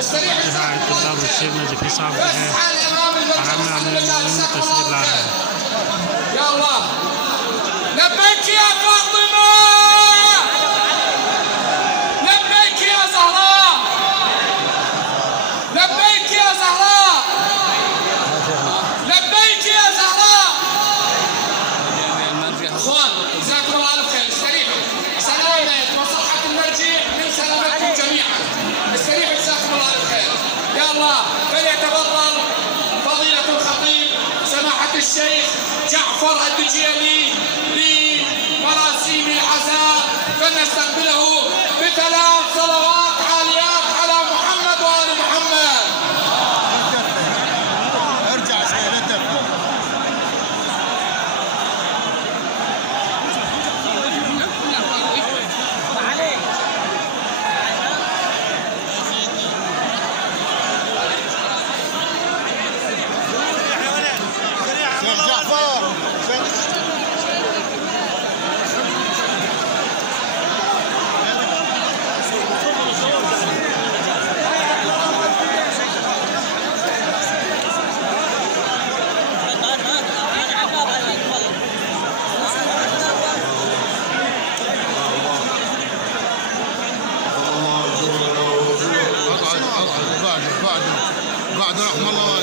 دفاع الطلاب والشيخ نجيب حسام حرمنا من التشغيل العربي. يا الله لبيك يا فاطمة، لبيك يا زهراء، لبيك يا زهراء، لبيك يا زهراء. اخوان جزاكم الله الف خير، استريحوا. سلامة وصحة المرجع من سلامتكم جميعا، استريحوا جزاكم الله الف خير. يا الله فليتفضل فضيلة الخطيب سماحة الشيخ جعفر الدجيلي لمراسيم العزاء، فلنستقبله بثلاث صلوات عاليات على محمد وآل محمد. ارجع شوي لا تدفع. شيخ جعفر بعد رحم الله